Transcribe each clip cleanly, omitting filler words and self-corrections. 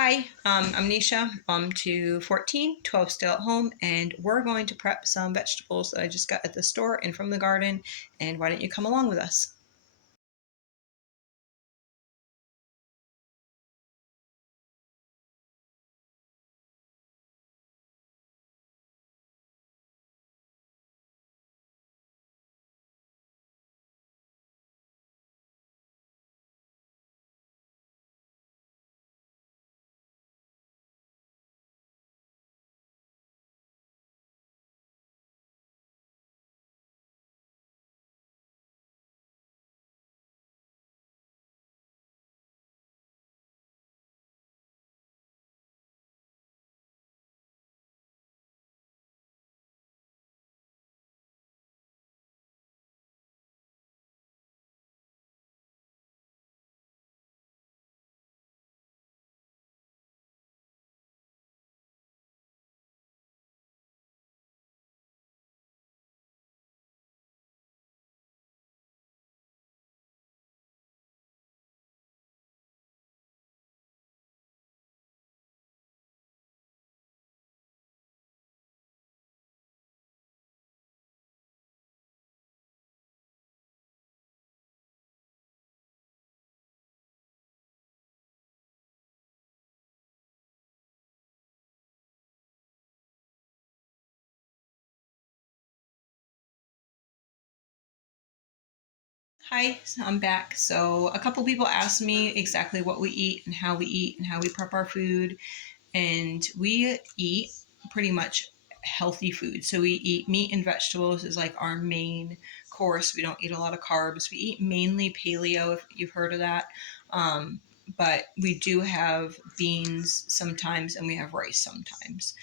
Hi, I'm Nisha, mom to 14, 12 still at home, and we're going to prep some vegetables that I just got at the store and from the garden. And why don't you come along with us? Hi, I'm back. So, a couple people asked me exactly what we eat and how we prep our food. And we eat pretty much healthy food. So, we eat meat and vegetables is like our main course. We don't eat a lot of carbs. We eat mainly paleo, if you've heard of that. Um, but we do have beans sometimes and we have rice sometimes.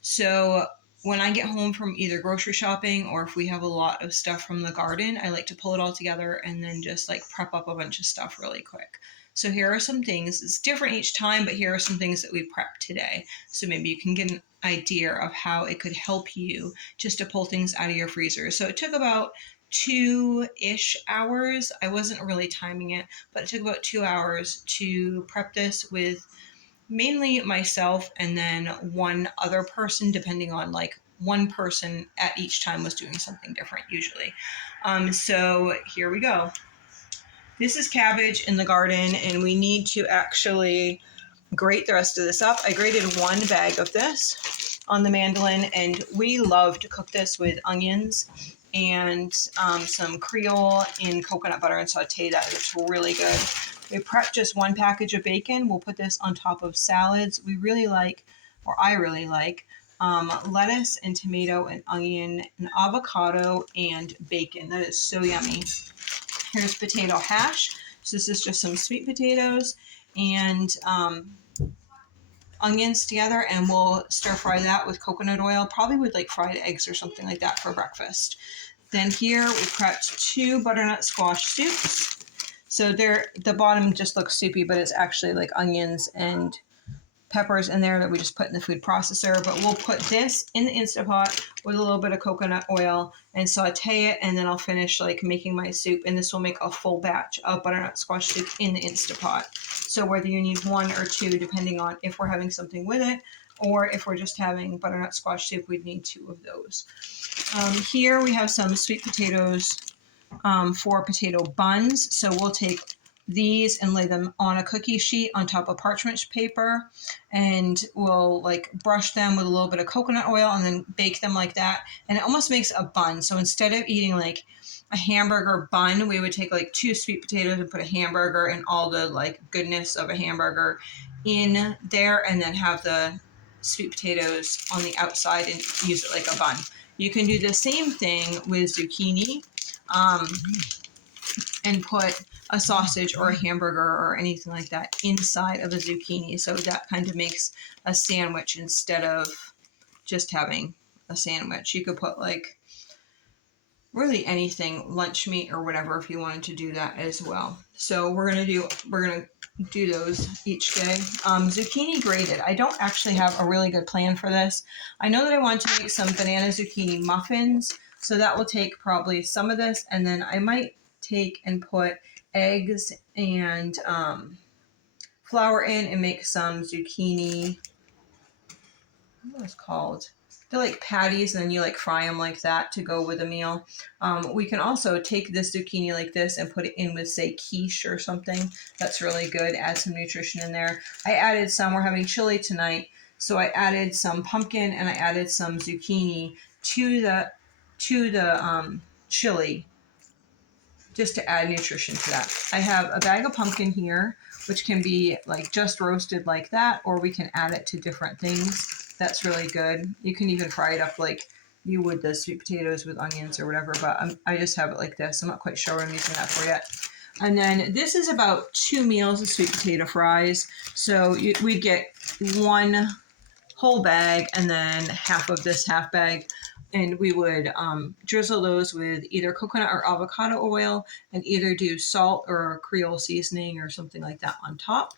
So when I get home from either grocery shopping or if we have a lot of stuff from the garden, I like to pull it all together and then just like prep up a bunch of stuff really quick. So here are some things. It's different each time, but here are some things that we prepped today. So maybe you can get an idea of how it could help you just to pull things out of your freezer. So it took about 2-ish hours. I wasn't really timing it, but it took about 2 hours to prep this with mainly myself and then one other person, depending on like one person at each time was doing something different usually. So here we go. This is cabbage in the garden, and we need to actually grate the rest of this up. I grated one bag of this on the mandolin, and we love to cook this with onions and some Creole in coconut butter and saute that. It's really good. We prep just one package of bacon. We'll put this on top of salads. We really like, or I really like, lettuce and tomato and onion and avocado and bacon. That is so yummy. Here's potato hash. So this is just some sweet potatoes and onions together, and we'll stir fry that with coconut oil, probably with like fried eggs or something like that for breakfast. Then here we prepped two butternut squash soups. So they're, the bottom just looks soupy, but it's actually like onions and peppers in there that we just put in the food processor. But we'll put this in the Instapot with a little bit of coconut oil and saute it, and then I'll finish like making my soup, and this will make a full batch of butternut squash soup in the Instapot. So whether you need one or two, depending on if we're having something with it, or if we're just having butternut squash soup, we'd need two of those. Here we have some sweet potatoes for potato buns. So we'll take these and lay them on a cookie sheet on top of parchment paper, and we'll like brush them with a little bit of coconut oil and then bake them like that, and it almost makes a bun. So instead of eating like a hamburger bun, we would take like two sweet potatoes and put a hamburger and all the like goodness of a hamburger in there, and then have the sweet potatoes on the outside and use it like a bun. You can do the same thing with zucchini, um, and put a sausage or a hamburger or anything like that inside of a zucchini. So that kind of makes a sandwich instead of just having a sandwich. You could put like really anything, lunch meat or whatever, if you wanted to do that as well. So we're gonna do those each day. Zucchini grated. I don't actually have a really good plan for this. I know that I want to make some banana zucchini muffins, so that will take probably some of this, and then I might take and put eggs and flour in and make some zucchini. What was called? They're like patties, and then you like fry them like that to go with a meal. We can also take this zucchini like this and put it in with, say, quiche or something. That's really good. Add some nutrition in there. I added some. We're having chili tonight, so I added some pumpkin and I added some zucchini to the chili, just to add nutrition to that. I have a bag of pumpkin here, which can be like just roasted like that, or we can add it to different things. That's really good. You can even fry it up like you would the sweet potatoes with onions or whatever, but I just have it like this. I'm not quite sure what I'm using that for yet. And then this is about 2 meals of sweet potato fries. So we'd get 1 whole bag and then half of this half bag. And we would drizzle those with either coconut or avocado oil and either do salt or Creole seasoning or something like that on top.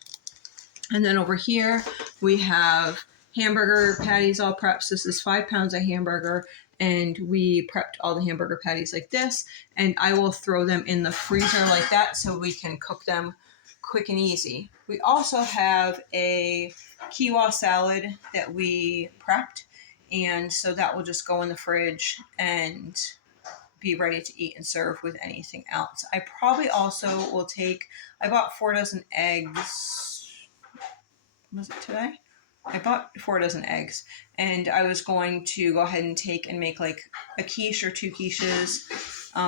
And then over here we have hamburger patties all prepped. So this is 5 pounds of hamburger, and we prepped all the hamburger patties like this. And I will throw them in the freezer like that so we can cook them quick and easy. We also have a quinoa salad that we prepped, and so that will just go in the fridge and be ready to eat and serve with anything else. I probably also will take, I bought 4 dozen eggs. Was it today? I bought 4 dozen eggs, and I was going to go ahead and take and make like a quiche or 2 quiches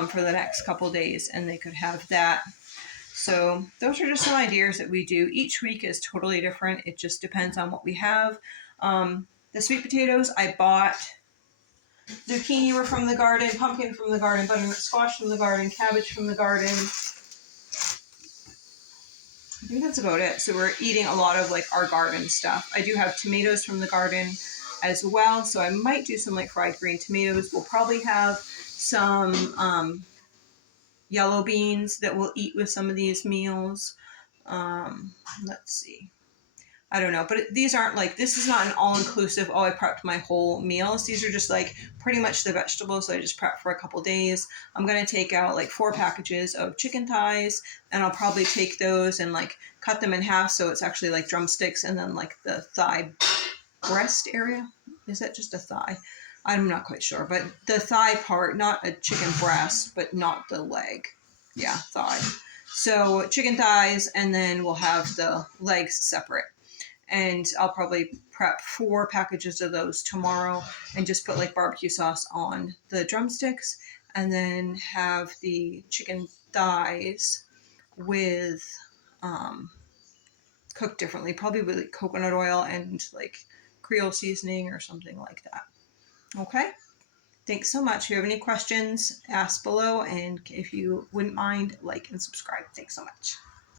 for the next couple days, and they could have that. So those are just some ideas that we do. Each week is totally different. It just depends on what we have. The sweet potatoes I bought, zucchini were from the garden, pumpkin from the garden, butternut squash from the garden, cabbage from the garden. I think that's about it. So we're eating a lot of like our garden stuff. I do have tomatoes from the garden as well, so I might do some like fried green tomatoes. We'll probably have some yellow beans that we'll eat with some of these meals. Let's see. I don't know, but these aren't like, this is not an all-inclusive, oh, I prepped my whole meals. These are just like pretty much the vegetables that I just prepped for a couple days. I'm going to take out like 4 packages of chicken thighs, and I'll probably take those and like cut them in half so it's actually like drumsticks, and then like the thigh breast area. Is that just a thigh? I'm not quite sure, but the thigh part, not a chicken breast, but not the leg. Yeah, thigh. So chicken thighs, and then we'll have the legs separate. And I'll probably prep 4 packages of those tomorrow and just put like barbecue sauce on the drumsticks, and then have the chicken thighs with cooked differently, probably with like coconut oil and like Creole seasoning or something like that. Okay. Thanks so much. If you have any questions, ask below, and if you wouldn't mind, like and subscribe. Thanks so much.